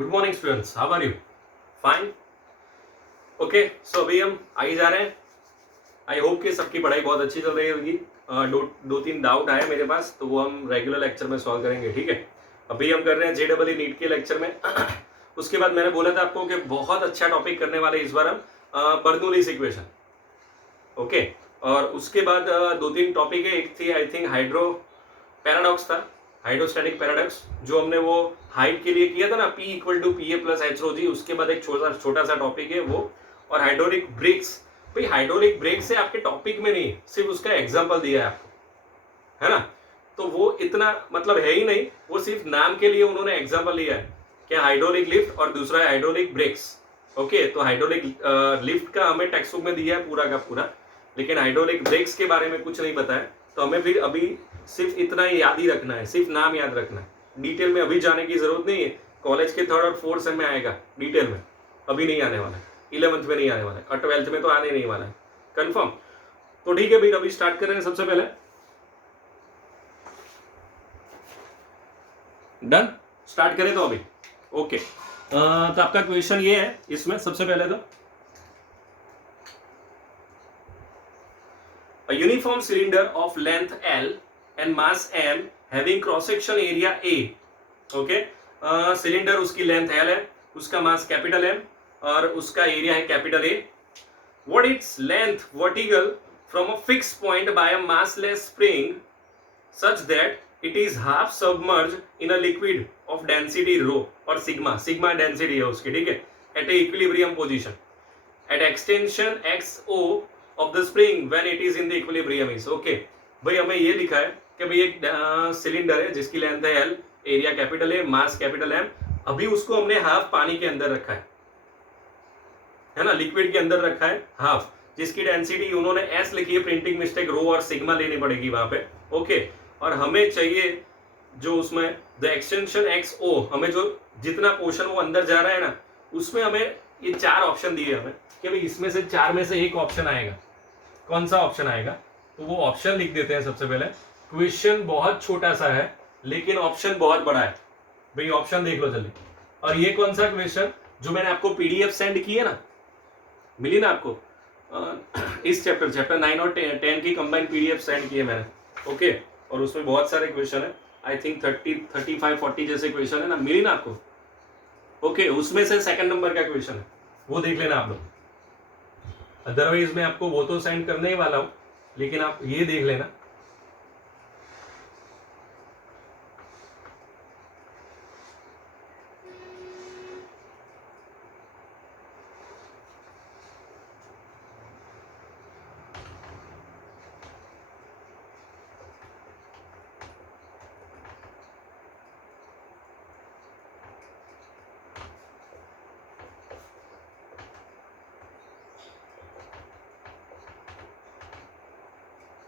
Good morning students, how are you? Fine. Okay, so अभी हम आगे जा रहे हैं। आई होप कि सबकी पढ़ाई बहुत अच्छी चल रही होगी। दो तीन डाउट आए मेरे पास, तो वो हम रेगुलर लेक्चर में सॉल्व करेंगे। ठीक है, अभी हम कर रहे हैं JEE नीट के लेक्चर में। उसके बाद मैंने बोला था आपको कि बहुत अच्छा टॉपिक करने वाले इस बार हम बर्नौलीज इक्वेशन। ओके, और उसके बाद दो तीन टॉपिक है। एक थी आई थिंक हाइड्रो पैराडॉक्स था, हाइड्रोस्टैटिक पैराडॉक्स, जो हमने वो हाइट के लिए किया था ना, P = PA + HρG। उसके बाद एक छोटा सा टॉपिक है वो, और हाइड्रोलिक ब्रेक्स। भाई हाइड्रोलिक ब्रेक से आपके टॉपिक में नहीं, सिर्फ उसका एग्जांपल दिया है आपको, है ना। तो वो इतना मतलब है ही नहीं, वो सिर्फ नाम के लिए उन्होंने एग्जांपल लिया है क्या, हाइड्रोलिक लिफ्ट और दूसरा है हाइड्रोलिक ब्रेक्स। ओके, तो हाइड्रोलिक लिफ्ट का हमें टेक्स्ट बुक में दिया है पूरा का पूरा, लेकिन हाइड्रोलिक ब्रेक्स के बारे में कुछ नहीं पता है। तो हमें फिर अभी सिर्फ इतना ही याद ही रखना है, सिर्फ नाम याद रखना है। डिटेल में अभी जाने की जरूरत नहीं है, कॉलेज के 3rd और 4th सेम में आएगा डिटेल में, अभी नहीं आने वाला है, 11th में नहीं आने वाला है, और 12th में तो आने नहीं वाला है, कंफर्म। तो ठीक है भाई, अभी स्टार्ट कर रहे हैं। सबसे पहले डन, स्टार्ट करें तो अभी। ओके, तो आपका क्वेश्चन ये है इसमें। सबसे पहले तो a uniform cylinder of length L and mass M having cross section area A. Okay, cylinder उसकी लेंथ L है, उसका मास कैपिटल M और उसका एरिया है capital A. What its length vertical from a fixed point by a massless spring such that it is half submerged in a liquid of density rho और sigma density है उसकी, ठीक है, at a equilibrium position at extension XO of the spring when it is in the equilibrium is. okay, भाई हमें ये लिखा है कि भाई एक सिलेंडर है जिसकी लेंथ है L, एरिया कैपिटल है, मास कैपिटल M। अभी उसको हमने हाफ पानी के अंदर रखा है ना, लिक्विड के अंदर रखा है हाफ, जिसकी डेंसिटी उन्होंने S लिखी है, प्रिंटिंग मिस्टेक, रो और सिग्मा लेनी पड़ेगी वहां पे। ओके, और हमें चाहिए जो उसमें द एक्सटेंशन XO, हमें जो जितना पोर्शन वो अंदर जा रहा है ना, उसमें हमें ये 4 ऑप्शन दिए हमें कि भाई इसमें से 4 में से एक ऑप्शन आएगा। कौन सा ऑप्शन आएगा, तो वो ऑप्शन लिख देते हैं सबसे पहले। क्वेश्चन बहुत छोटा सा है लेकिन ऑप्शन बहुत बड़ा है भाई, ऑप्शन देख लो जल्दी। और ये कौन सा क्वेश्चन, जो मैंने आपको PDF सेंड की है ना, मिली ना आपको, इस चैप्टर 9 और 10 की कंबाइंड PDF सेंड की है मैंने। ओके, और उसमें बहुत सारे क्वेश्चन है, आई थिंक 30, 35, 40 जैसे क्वेश्चन है ना, मिली ना आपको। ओके, उसमें से 2nd नंबर का क्वेश्चन है, वो देख लेना आप लोग। अदरवाइज मैं आपको वो तो सेंड करने ही वाला हूं, लेकिन आप ये देख लेना।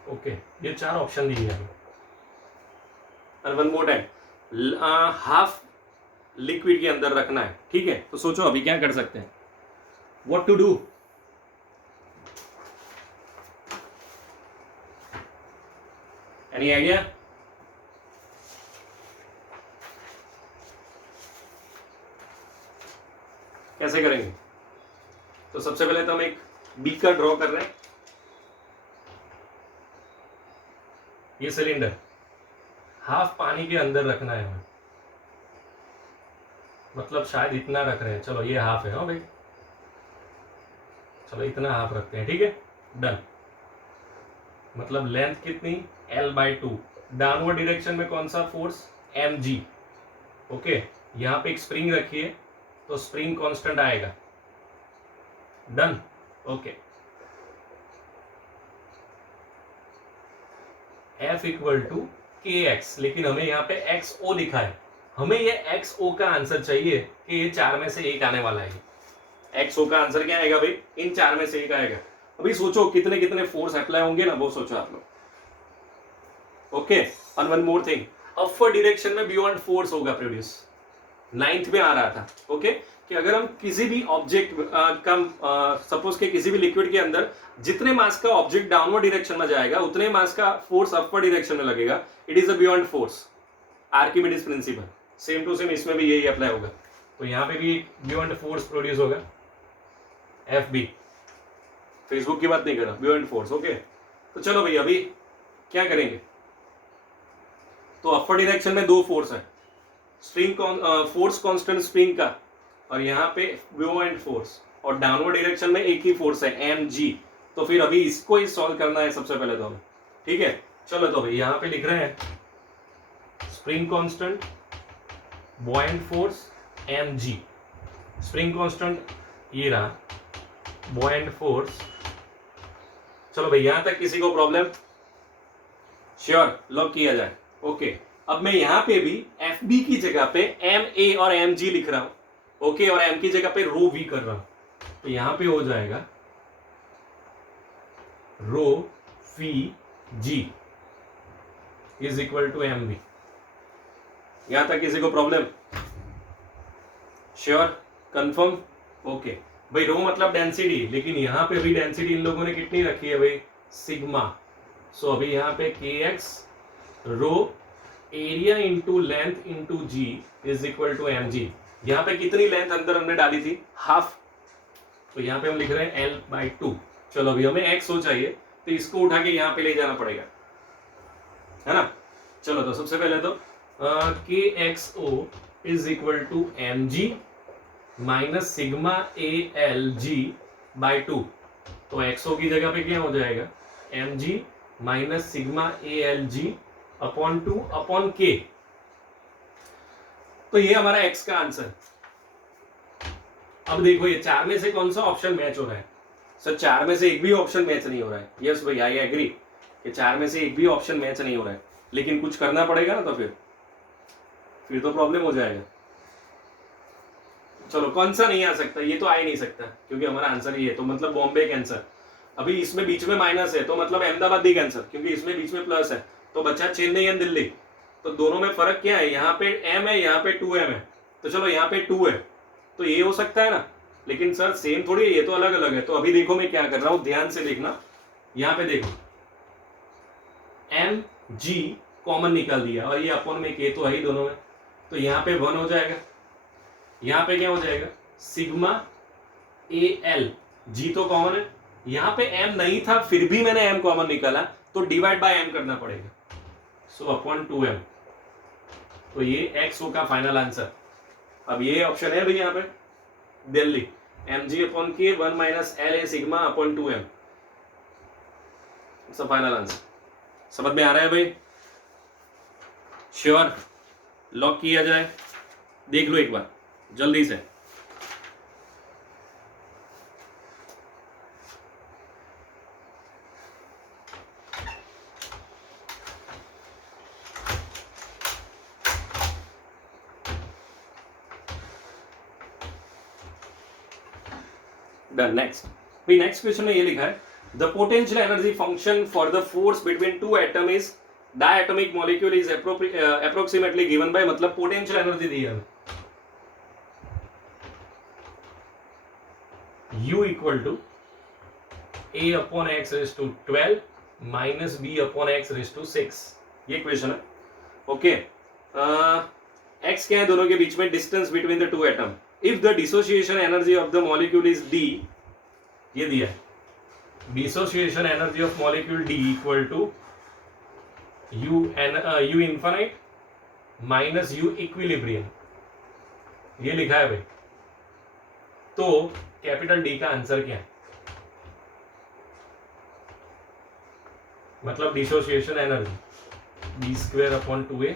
ओके, ये 4 ऑप्शन दिए हैं। और one more time, half liquid के अंदर रखना है, ठीक है। तो सोचो अभी क्या कर सकते हैं, what to do. Any idea? कैसे करेंगे? तो सबसे पहले तो हम एक बीकर ड्रॉ कर रहे हैं। ये सिलेंडर हाफ पानी के अंदर रखना है हमें, मतलब शायद इतना रख रहे हैं, चलो ये हाफ है। हाँ भाई, चलो इतना हाफ रखते हैं, ठीक है, डन। मतलब लेंथ कितनी, L/2। डाउनवर्ड डायरेक्शन में कौन सा फोर्स, mg। ओके, यहाँ पे एक स्प्रिंग रखी है तो स्प्रिंग कांस्टेंट आएगा, डन। ओके, F = kx, लेकिन हमें यहाँ पे XO लिखा है, हमें ये XO का आंसर चाहिए कि ये 4 में से एक आने वाला है। XO का आंसर क्या आएगा भाई, इन 4 में से एक आएगा। अभी सोचो कितने कितने फोर्स अप्लाई होंगे ना, वो सोचो आप लोग। ओके, और one more thing, upward direction में बियॉन्ड फोर्स होगा प्रोड्यूस, 9th में आ रहा था। ओके, कि अगर हम किसी भी ऑब्जेक्ट का सपोज के किसी भी लिक्विड के अंदर जितने मास का ऑब्जेक्ट डाउनवर्ड डायरेक्शन में जाएगा उतने मास का फोर्स अपवर्ड डायरेक्शन में लगेगा, it is a beyond force, Archimedes principle. Same to same इसमें भी यही अप्लाई होगा। तो यहाँ पे भी ब्यूएंड फोर्स प्रोड्यूस होगा, एफ बी। फेसबुक की बात नहीं कर रहा, ब्यूएंड फोर्स। ओके, तो चलो भाई अभी क्या करेंगे, तो अपर डायरेक्शन में दो फोर्स है, स्प्रिंग फोर्स कांस्टेंट स्प्रिंग का, और यहाँ पे ब्यूएंड फोर्स, और डाउनवर्ड डायरेक्शन में एक ही फोर्स है एम जी। तो फिर अभी इसको ही सॉल्व करना है सबसे पहले तो हमें, ठीक है। चलो तो भाई यहाँ पे लिख रहे हैं spring constant, buoyant force M G. Spring constant ये रहा, बुओयंट फोर्स। चलो भाई यहां तक किसी को प्रॉब्लम? श्योर, लॉक किया जाए। ओके, अब मैं यहां पे भी एफ बी की जगह पे एम ए और एम जी लिख रहा हूं। ओके, और एम की जगह पे रो वी कर रहा हूं, तो यहां पे हो जाएगा rho V G is equal to M B. यहां तक किसी को प्रॉब्लम? Sure, confirm? ओके भाई, रो मतलब डेंसिटी, लेकिन यहां पे भी डेंसिटी इन लोगों ने कितनी रखी है भाई, सिग्मा। सो अभी यहां पे K x rho area into length into g is equal to m g. यहां पे कितनी लेंथ अंदर हमने डाली थी, हाफ, तो यहां पे हम लिख रहे हैं L/2। चलो अभी हमें एक्स हो चाहिए, तो इसको उठा के यहां पे ले जाना पड़ेगा, है ना। चलो तो सबसे पहले तो K x o is equal to m g minus sigma a l g by 2। तो एक्सओ की जगह पे क्या हो जाएगा, m g minus sigma a l g upon 2 upon K. तो ये हमारा एक्स का आंसर। अब देखो ये चार में से कौन सा ऑप्शन मैच हो रहा है? सर चार में से एक भी ऑप्शन मैच नहीं हो रहा है। यस भाई, आई एग्री कि चार में से एक भी ऑप्शन मैच नहीं हो रहा है, लेकिन कुछ करना पड़ेगा ना, तो फिर तो प्रॉब्लम हो जाएगा। चलो कौन सा नहीं आ सकता, ये तो आ ही नहीं सकता क्योंकि हमारा आंसर ये है, तो मतलब बॉम्बे कैंसर। अभी इसमें बीच में माइनस है तो मतलब अहमदाबाद ही कैंसर, क्योंकि इसमें बीच में प्लस है, तो बच्चा चेन्नई एंड दिल्ली। तो दोनों में फर्क क्या है, यहाँ पे एम है, यहाँ पे 2m है, तो चलो यहाँ पे 2 है, तो ये हो सकता है ना। लेकिन सर सेम थोड़ी है, ये तो अलग अलग है। तो अभी देखो मैं क्या कर रहा हूं, ध्यान से देखना। यहाँ पे देखो एम जी कॉमन निकाल दिया, और ये अपॉन में के तो है ही दोनों में, तो यहाँ पे 1 हो जाएगा। यहाँ पे क्या हो जाएगा, सिग्मा ए एल, जी तो कॉमन है, यहाँ पे एम नहीं था फिर भी मैंने एम कॉमन निकाला, तो डिवाइड बाय एम करना पड़ेगा, सो अपॉन 2m। तो ये एक्स का फाइनल आंसर। अब ये ऑप्शन है भाई यहाँ पे दिल्ली, एम जी अपॉन के 1 minus L A sigma upon 2m, final answer. समझ में आ रहा है भाई? श्योर, लॉक किया जाए? देख लो एक बार जल्दी से। Done, next. भाई नेक्स्ट क्वेश्चन में ये लिखा है, the potential energy function for the force between two atom is diatomic molecule is approximately given by, मतलब पोटेंशियल एनर्जी दी है U equal to A upon x raise to 12 minus b upon x raise to 6। ये question है। Okay, x क्या है दोनों के बीच में, distance between the two atom. If the dissociation energy of the molecule is D, ये दिया है, dissociation energy of molecule D equal to U infinite minus U equilibrium, ये लिखा है भाई। तो कैपिटल डी का आंसर क्या है, मतलब dissociation energy b square upon 2a,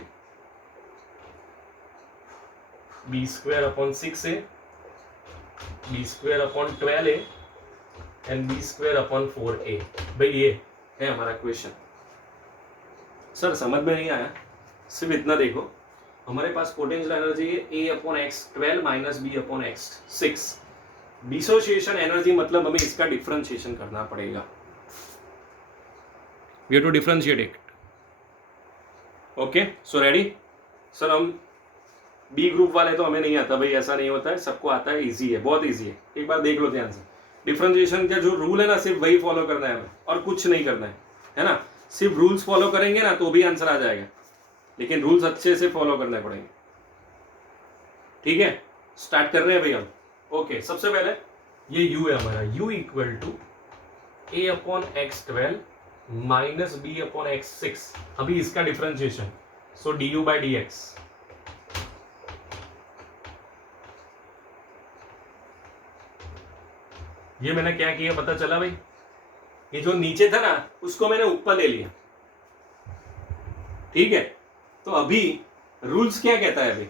b square upon 6a, b square upon 12a and b square upon 4a। भाई ये है हमारा क्वेश्चन। सर समझ में नहीं आया, सिर्फ इतना देखो, हमारे पास पोटेंशियल एनर्जी है a upon x 12 minus b upon x 6। Dissociation energy मतलब हमें इसका डिफरेंशिएशन करना पड़ेगा, we have to differentiate it. Okay, so ready? Sir हम बी ग्रुप वाले तो हमें नहीं आता भाई, ऐसा नहीं होता है, सबको आता है, इजी है, बहुत इजी है। एक बार देख लो ध्यान से, डिफरेंशिएशन का जो रूल है ना, सिर्फ वही फॉलो करना है हमें और कुछ नहीं करना है ना। सिर्फ रूल्स फॉलो करेंगे ना तो भी आंसर आ जाएगा, लेकिन रूल्स अच्छे से फॉलो करने पड़ेंगे, ठीक है। स्टार्ट कर रहे हैं भाई हम। ओके, सबसे पहले ये u है हमारा, u equal to a upon x 12 minus b upon x 6। अभी इसका differentiation, so d u by d x. ये मैंने क्या किया पता चला भाई, ये जो नीचे था ना उसको मैंने ऊपर ले लिया, ठीक है। तो अभी रूल्स क्या कहता है भाई,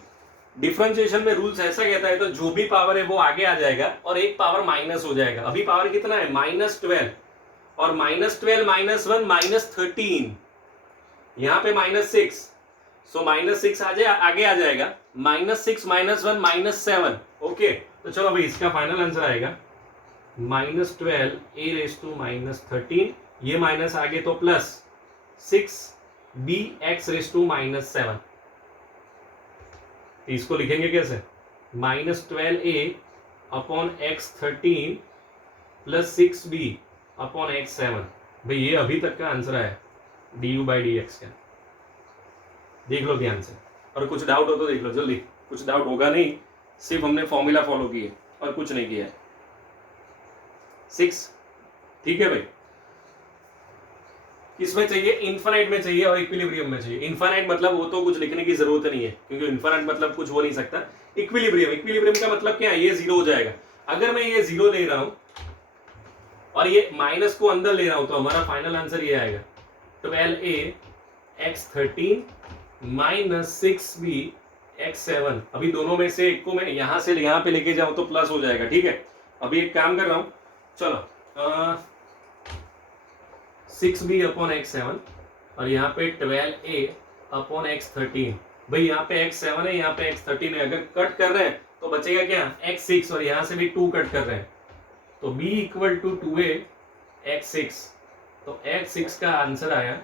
डिफरेंशिएशन में रूल्स ऐसा कहता है तो जो भी पावर है वो आगे आ जाएगा और एक पावर माइनस हो जाएगा। अभी पावर कितना है -12, और -12 -1 -13, यहां पे -6, सो -6 आगे आ जाएगा, -6 -1 -7। ओके, तो चलो भाई इसका फाइनल आंसर आएगा -12 a रेस टू -13, ये माइनस आगे तो plus 6 b x raise to -7। इसको लिखेंगे कैसे, -12a upon x13 plus 6b upon x7। भाई ये अभी तक का आंसर है D u by d x का। देख लो ध्यान से, और कुछ डाउट हो तो देख लो जल्दी, कुछ डाउट होगा नहीं, सिर्फ हमने फॉर्मूला फॉलो किए और कुछ नहीं किया है। 6, ठीक है भाई। किसमें चाहिए, इन्फानाइट में चाहिए और इक्विलिब्रियम में चाहिए। इन्फानाइट मतलब वो तो कुछ लिखने की जरूरत नहीं है, क्योंकि इन्फानाइट मतलब कुछ हो नहीं सकता। इक्विलिब्रियम, इक्विलिब्रियम का मतलब क्या है, ये 0 हो जाएगा। अगर मैं ये 0 ले रहा हूं और ये माइनस को अंदर ले रहा हूं तो हमारा फाइनल आंसर ये आएगा 12a x13 minus 6b x7। अभी दोनों में से एक को मैं यहां से यहां पे लेके जाऊं तो प्लस हो जाएगा, ठीक है। अभी एक काम कर रहा हूं, चलो 6b अपॉन x7 और यहाँ पे 12a अपॉन x13। भाई यहाँ पे x7 है, यहाँ पे x13 है, अगर कट कर रहे हैं तो बचेगा क्या, x6, और यहाँ से भी 2 कट कर रहे हैं तो b equal to 2a x6। तो x6 का आंसर आया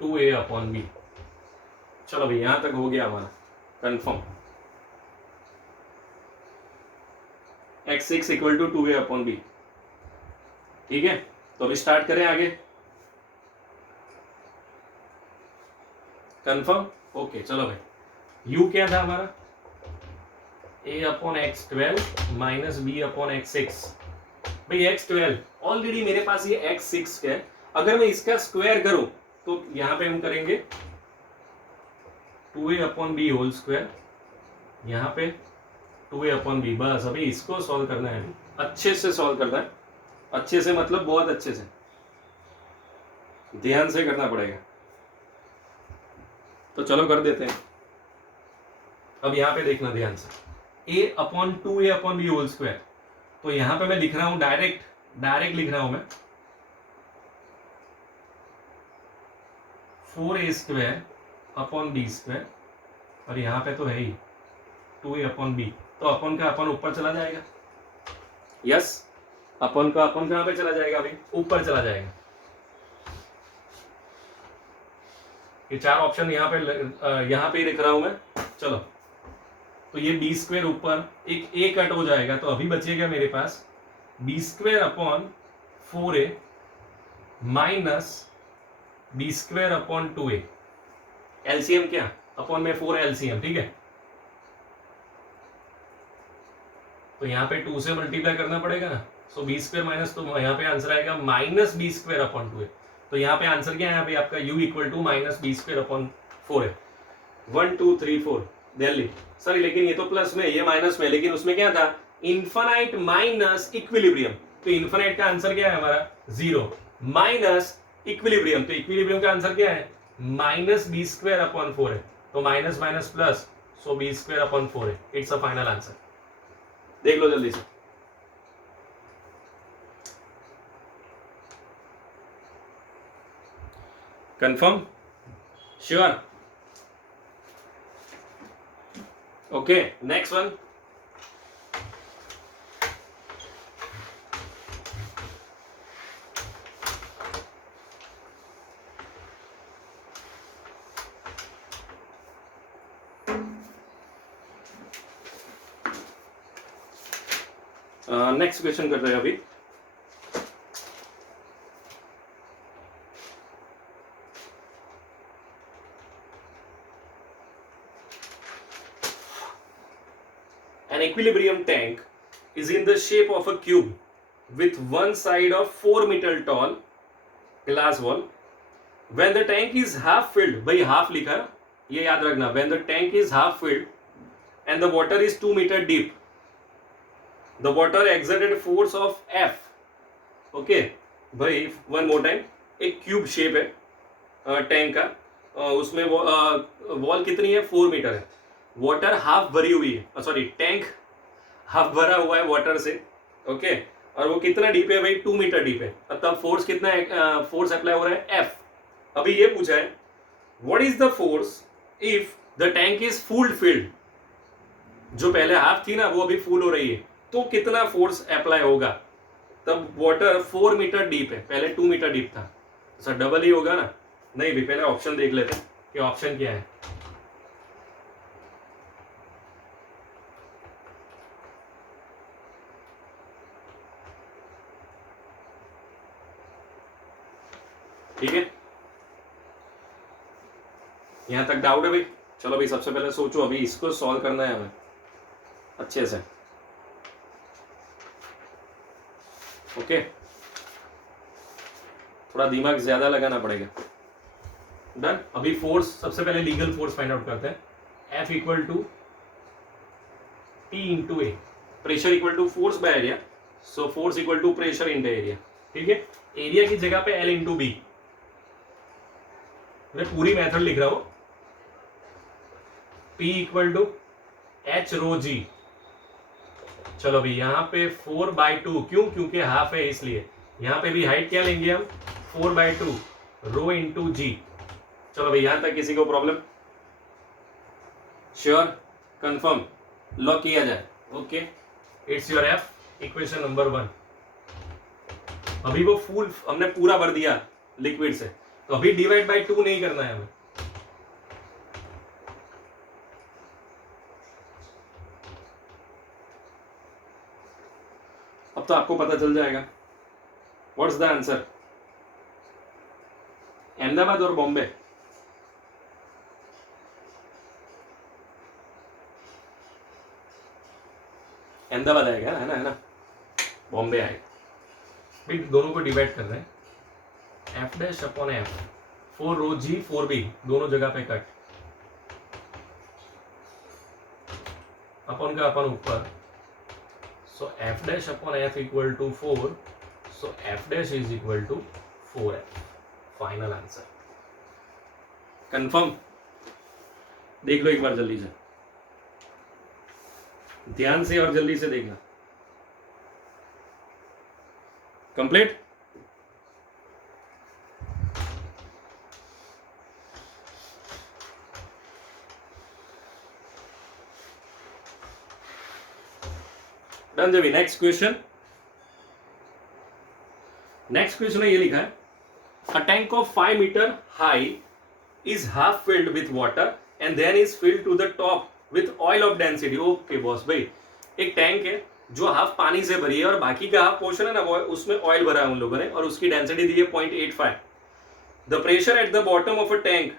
2a अपॉन b। चलो भाई यहां तक हो गया हमारा confirm, x6 equal to 2a upon b, ठीक है। तो अभी स्टार्ट करें आगे, कंफर्म। ओके चलो भाई, u क्या था हमारा, a upon x12 minus b upon x6। भाई x12 ऑलरेडी मेरे पास ये x6 है, अगर मैं इसका स्क्वायर करूं तो यहां पे हम करेंगे 2a upon b whole square, यहां पे 2a अपॉन b। बस अभी इसको सॉल्व करना है, अच्छे से सॉल्व करना है, अच्छे से मतलब बहुत अच्छे से, ध्यान से करना पड़ेगा। तो चलो कर देते हैं। अब यहां पे देखना ध्यान से, a upon 2a upon b whole square, तो यहां पे मैं लिख रहा हूं डायरेक्ट लिख रहा हूं मैं 4a square upon b square, और यहां पे तो है ही 2a अपॉन b, तो अपन का अपन ऊपर चला जाएगा। यस, अपन का अपन कहां पे चला जाएगा, अभी ऊपर चला जाएगा। ये 4 ऑप्शन यहाँ पे ही लिख रहा हूं मैं। चलो, तो ये बी स्क्वायर ऊपर एक ए कट हो जाएगा, तो अभी बचेगा मेरे पास B square upon 4a minus B square upon 2a। LCM क्या, अपॉन में 4 एलसीएम, ठीक है। तो यहाँ पे 2 से मल्टीप्लाई करना पड़ेगा ना, सो बी स्क्वायर माइनस, तो यहाँ पे आंसर आएगा minus B square upon 2a। तो यहाँ पे आंसर क्या है, यहाँ पे आपका u equal to minus B square upon 4 है। 1 2 3 4 दिल्ली, सॉरी लेकिन ये तो प्लस में, ये माइनस में, लेकिन उसमें क्या था, इन्फानाइट माइनस इक्विलिब्रियम। तो इन्फानाइट का आंसर क्या है हमारा 0 माइनस इक्विलिब्रियम, तो इक्विलिब्रियम का आंसर क्या है माइनस बी स्क्वायर अपॉन 4 है। तो माइनस माइनस प्लस, सो बी स्क्वायर अपॉन 4 है। It's a final answer. देख लो जल्दी से, confirm, sure. Okay, next one. Next question कर रहे हैं अभी। An equilibrium tank is in the shape of a cube with one side of 4 meter tall glass wall. When the tank is half filled, भाई half लिखा है, ये याद रखना. When the tank is half filled and the water is 2 meter deep, the water exerted force of F. Okay, भाई one more time. एक cube shape है tank का, उसमें वॉल कितनी है 4 मीटर है, वाटर हाफ भरी हुई है, सॉरी टैंक हाफ भरा हुआ है वाटर से. ओके, और वो कितना डीप है भाई 2 मीटर डीप है. तब फोर्स कितना है, फोर्स अप्लाई हो रहा है एफ. अभी ये पूछा है what is the force if the tank is full field. जो पहले हाफ थी ना वो अभी फुल हो रही है, तो कितना फोर्स अप्लाई होगा. तब वाटर 4 मीटर डीप है, पहले 2 मीटर डीप था, सर डबल ही होगा ना. नहीं भी, पहले ऑप्शन देख लेते हैं कि ऑप्शन क्या है. ठीक है, यहां तक डाउट है भाई. चलो भाई सबसे पहले सोचो, अभी इसको सॉल्व करना है हमें अच्छे से. ओके, थोड़ा दिमाग ज्यादा लगाना पड़ेगा. डन. अभी फोर्स, सबसे पहले लीगल फोर्स फाइंड आउट करते हैं. F equal to T into A. Pressure equal to force by area, so force equal to pressure into area. ठीक है, एरिया की जगह पे L इंटू बी. मैं पूरी मेथड लिख रहा हूं. P equal to H rho जी. चलो भाई यहाँ पे 4/2, क्यों, क्योंकि हाफ है इसलिए. यहाँ पे भी हाइट क्या लेंगे हम 4/2 रो इंटू जी. चलो भाई यहां तक किसी को प्रॉब्लम? श्योर, कंफर्म, लॉक किया जाए. Okay, it's your F equation number 1. अभी वो फुल हमने पूरा भर दिया लिक्विड से, तो अभी डिवाइड बाय 2 नहीं करना है हमें. अब तो आपको पता चल जाएगा. What's the answer? अहमदाबाद और बॉम्बे? अहमदाबाद आएगा, है ना, है ना. बॉम्बे आएगा भाई. दोनों को डिवाइड कर रहे हैं. F dash upon F, 4 rho G 4 B, दोनों जगह पे कट. अपॉन का अपॉन ऊपर, so F dash upon F equal to 4, so F dash is equal to 4f. Final answer. Confirm? देख लो एक बार जल्दी से, ध्यान से और जल्दी से देखना. कंप्लीट? डन जब. Next question. नेक्स्ट क्वेश्चन में ये लिखा है a tank of 5 metre high is half filled with water and then is filled to the top with oil of density. Okay boss भाई, एक टैंक है जो हाफ पानी से भरी है और बाकी का हाफ पोर्शन है ना वो उसमें ऑयल भरा है उन लोगों ने, और उसकी डेंसिटी दी है 0.85. The pressure at the bottom of a tank.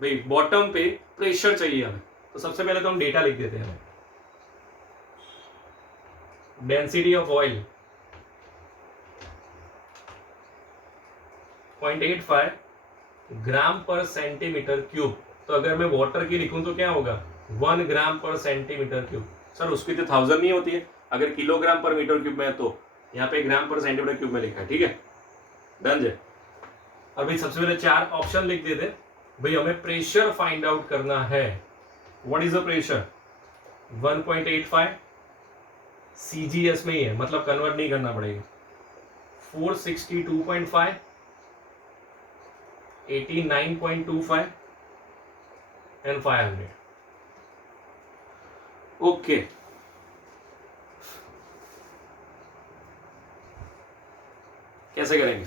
भाई बॉटम पे प्रेशर चाहिए हमें, तो सबसे पहले तो हम डेटा लिख देते हैं. डेंसिटी ऑफ ऑयल 0.85 ग्राम पर सेंटीमीटर क्यूब. तो अगर मैं वाटर की लिखूं तो क्या होगा 1 ग्राम पर सेंटीमीटर क्यूब. सर उसकी तो 1000 नहीं होती है, अगर किलोग्राम पर मीटर क्यूब में है तो यहाँ पे ग्राम पर सेंटीमीटर क्यूब में लिखा है. ठीक है, डन जे. अभी सबसे पहले 4 ऑप्शन लिख देते. भाई हमें प्रेशर फाइंड आउट करना है. What is the pressure? 1.85 CGS में ही है, मतलब कन्वर्ट नहीं करना पड़ेगा. 462.5, 89.25 एंड 500. ओके, कैसे करेंगे?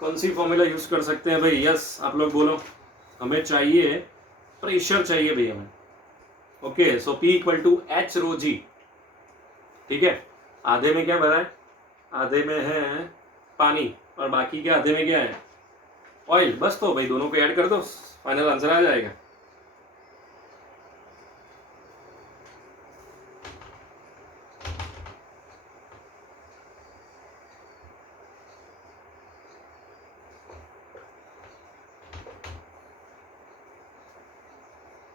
कौन सी फॉर्मूला यूज कर सकते हैं भाई? यस आप लोग बोलो. हमें चाहिए प्रेशर चाहिए भाई हमें. Okay, so P equal to H rho G. ठीक है, आधे में क्या भरा है, आधे में है पानी और बाकी के आधे में क्या है, ऑयल। बस तो भाई दोनों को ऐड कर दो, फाइनल आंसर आ जाएगा।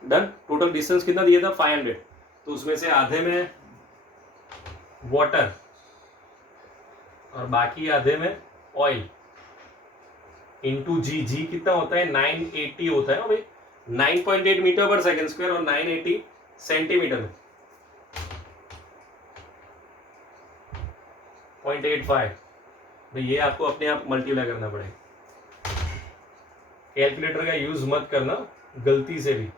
डन। टोटल डिस्टेंस कितना दिया था 500, तो उसमें से आधे में वाटर और बाकी आधे में ऑयल इंटू जी। जी कितना होता है 980 होता है ना भाई, 9.8 मीटर पर सेकेंड स्क्वायर और 980 सेंटीमीटर में 0.85 भाई, ये आपको अपने आप मल्टीप्लाई करना पड़ेगा, कैलकुलेटर का यूज मत करना गलती से भी।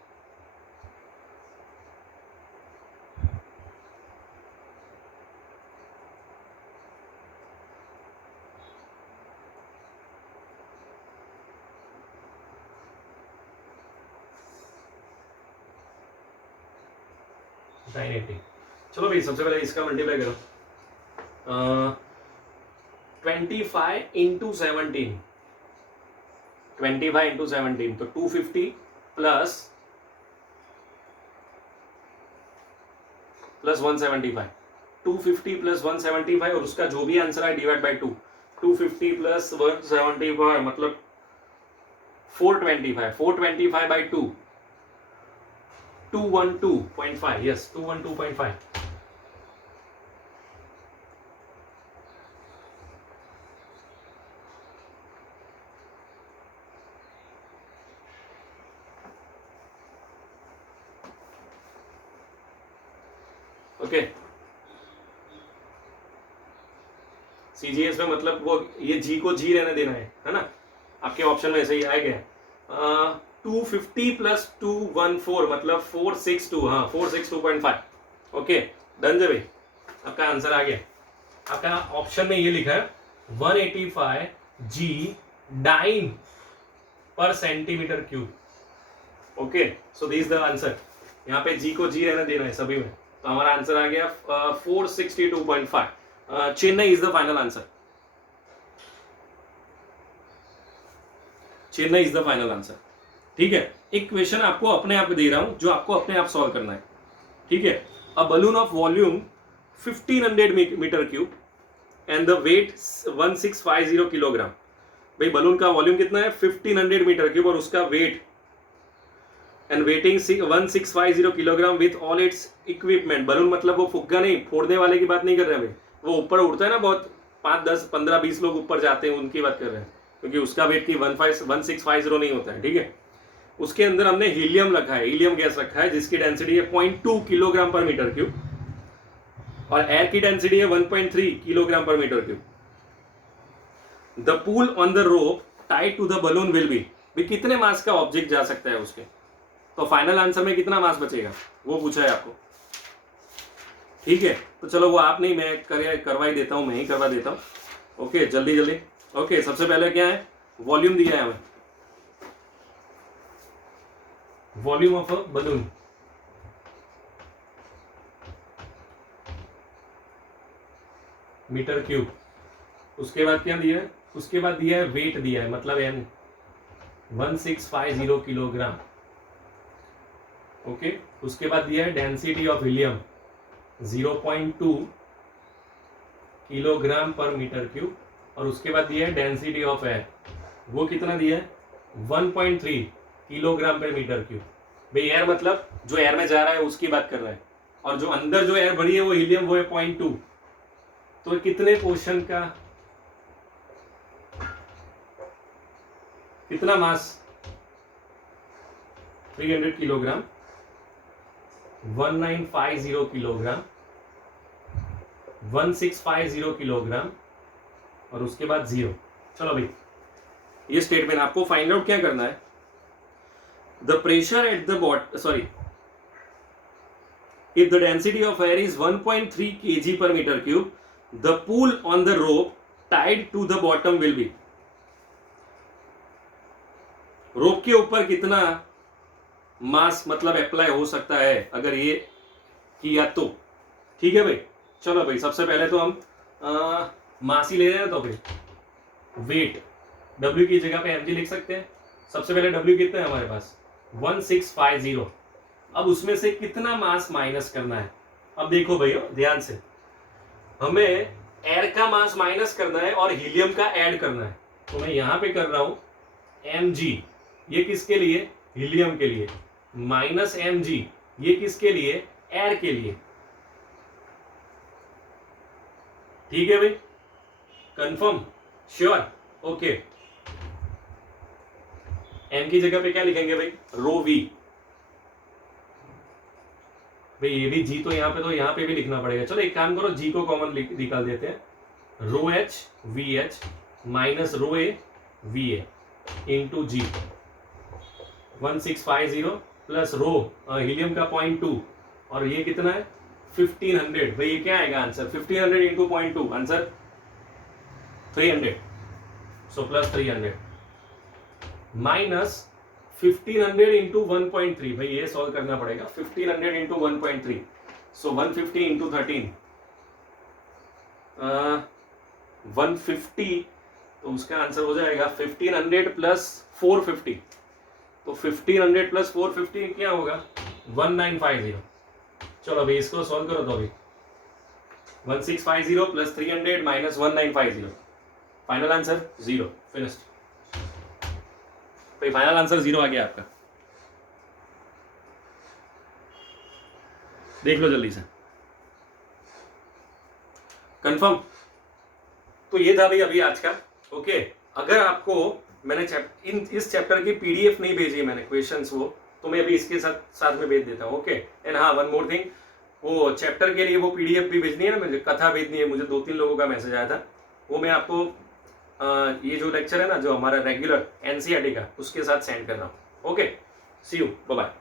चलो भाई सबसे पहले इसका मल्टीप्लाई करो, 25 इंटू 17, 25 इंटू 17 तो 250 प्लस 175, 250 प्लस 175 और उसका जो भी आंसर है डिवाइड बाई 2, 250 प्लस 175 मतलब 425, 425 बाई 2, 212.5, यस 212.5। ओके, सीजीएस में मतलब वो ये जी को जी रहने देना है ना, आपके ऑप्शन में ऐसे ही आ गया। 250 प्लस 214 मतलब 462, हाँ 462.5। ओके डन जे भाई, आपका आंसर आ गया। आपका ऑप्शन में ये लिखा है 185 जी डाइन पर centimetre cube. Okay so this the answer, यहाँ पे जी को जी रहने देना है सभी में, तो हमारा आंसर आ गया 462.5। Chennai is the final answer, Chennai is the final answer. ठीक है, एक क्वेश्चन आपको अपने आप दे रहा हूं जो आपको अपने आप सॉल्व करना है। ठीक है, a balloon of volume 1500 metre cube and the weight 1650 kilogram. भाई बलून का वॉल्यूम कितना है 1500 मीटर क्यूब और उसका weight and weighting 1650 kilogram with all its equipment. Balloon मतलब वो फुग्गा नहीं, फोड़ने वाले की बात नहीं कर रहे हैं भाई, वो ऊपर उड़ता है ना बहुत, 5 10 15 20 लोग ऊपर जाते हैं उनकी बात कर रहे हैं, क्योंकि उसका वेट की 1650 नहीं होता है। ठीक है, उसके अंदर हमने हीलियम रखा है, हीलियम गैस रखा है जिसकी डेंसिटी है 0.2 किलोग्राम पर मीटर क्यूब और एयर की डेंसिटी है 1.3 kilogram per metre cube. The pull on the rope tied to the balloon will be, भी कितने मास का ऑब्जेक्ट जा सकता है उसके, तो फाइनल आंसर में कितना मास बचेगा वो पूछा है आपको। ठीक है, तो चलो वो आप नहीं, मैं करवा ही देता हूं, मैं ही करवा देता हूं। ओके जल्दी जल्दी। ओके सबसे पहले क्या है, वॉल्यूम दिया है हमें, volume of a balloon, metre cube. उसके बाद क्या दिया है, उसके बाद दिया है वेट दिया है, मतलब एम 1650 किलोग्राम। ओके, उसके बाद दिया है density of helium 0.2 kilogram per metre cube और उसके बाद दिया है डेंसिटी ऑफ एयर, वो कितना दिया है 1.3 किलोग्राम पर मीटर क्यूब। भाई एयर मतलब जो एयर में जा रहा है उसकी बात कर रहा है, और जो अंदर जो एयर भरी है वो हीलियम, वो है 0.2, तो कितने पोर्शन का कितना मास 300 किलोग्राम, 1950 किलोग्राम, 1650 किलोग्राम और उसके बाद 0। चलो भाई ये स्टेटमेंट आपको फाइंड आउट क्या करना है, the pressure at the sorry if the density of air is 1.3 kg per meter cube, the pull on the rope tied to the bottom will be, रोप के ऊपर कितना मास मतलब अप्लाई हो सकता है अगर ये किया तो। ठीक है भाई, चलो भाई सबसे पहले तो हम मास ही ले रहे हैं, तो भाई वेट W की जगह पे mg लिख सकते हैं। सबसे पहले W कितना है हमारे पास 1650। अब उसमें से कितना मास माइनस करना है, अब देखो भैया ध्यान से, हमें एयर का मास माइनस करना है और हीलियम का ऐड करना है। तो मैं यहां पे कर रहा हूं mg, ये किसके लिए, हीलियम के लिए, माइनस mg ये किसके लिए, एयर के लिए। ठीक है भाई, कंफर्म, श्योर, ओके। m की जगह पे क्या लिखेंगे भाई, रो वी। भाई ये भी g तो यहाँ पे भी लिखना पड़ेगा। चलो एक काम करो, g को कॉमन निकाल देते हैं, rho H V H minus rho A V A into G. 1650 plus rho helium का 0.2 और ये कितना है 1500। भाई ये क्या आएगा answer, 1500 into 0.2, answer 300। So plus 300 minus 1500 into 1.3। भाई ये सॉल्व करना पड़ेगा, 1500 इंटू 1.3, सो 150 इंटू 13 150। तो उसका आंसर हो जाएगा 1500 प्लस 450। तो 1500 प्लस 450 क्या होगा 1950। चलो अभी इसको सॉल्व करो, तो अभी 1650 plus 300 minus 1950, final answer 0, finished. भाई फाइनल आंसर 0 आ गया आपका, देख लो जल्दी से, कंफर्म। तो ये था भाई अभी आज का, ओके। अगर आपको मैंने इस चैप्टर की पीडीएफ नहीं भेजी है मैंने, क्वेश्चंस वो, तो मैं अभी इसके साथ में भेज देता हूँ, ओके। एंड हाँ वन मोर थिंग, वो चैप्टर के लिए वो पीडीएफ भी भेजनी है ना मुझे, कथा भेजनी है मुझे, 2-3 लोगों का मैसेज आया था, वो मैं आपको ये जो लेक्चर है ना जो हमारा रेगुलर एनसीईआरटी का, उसके साथ सेंड कर रहा हूँ, okay. See you, bye bye.